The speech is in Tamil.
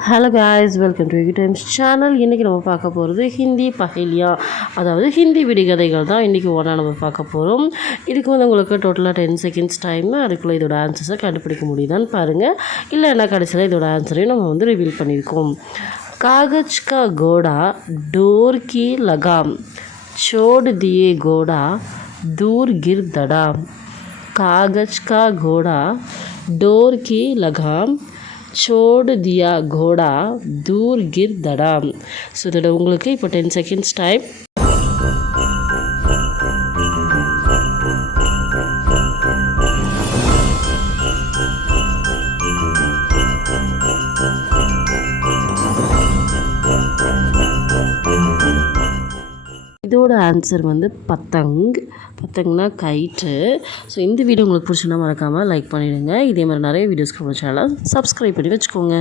Hello guys, welcome to you times channel. இன்றைக்கி நம்ம பார்க்க போகிறது ஹிந்தி பஹேலியா, அதாவது ஹிந்தி விடுகதைகள் தான் இன்றைக்கி ஒன்றா நம்ம பார்க்க போகிறோம். இதுக்கு உங்களுக்கு டோட்டலாக 10 செகண்ட்ஸ் டைம். அதுக்குள்ளே இதோட ஆன்சர்ஸை கண்டுபிடிக்க முடியுதான்னு பாருங்கள். இல்லைன்னா கடைசியில் இதோட ஆன்சரையும் நம்ம ரிவீல் பண்ணியிருக்கோம். कागज का घोड़ा डोर की लगाम छोड़ दिए घोड़ा दूर गिर दड़ा. कागज का घोड़ा डोर की लगाम छोड़ दिया घोड़ा दूर गिर दड़ा. ஸோ இதோட உங்களுக்கு இப்போ 10 செகண்ட்ஸ் டைம். இதோட ஆன்சர் பத்தங்னா கயிற்று. ஸோ இந்த வீடியோ உங்களுக்கு பிடிச்சுன்னா மறக்காமல் லைக் பண்ணிவிடுங்க. இதே மாதிரி நிறைய வீடியோஸ்க்கு நம்ம சேனலை சப்ஸ்கிரைப் பண்ணி வச்சுக்கோங்க.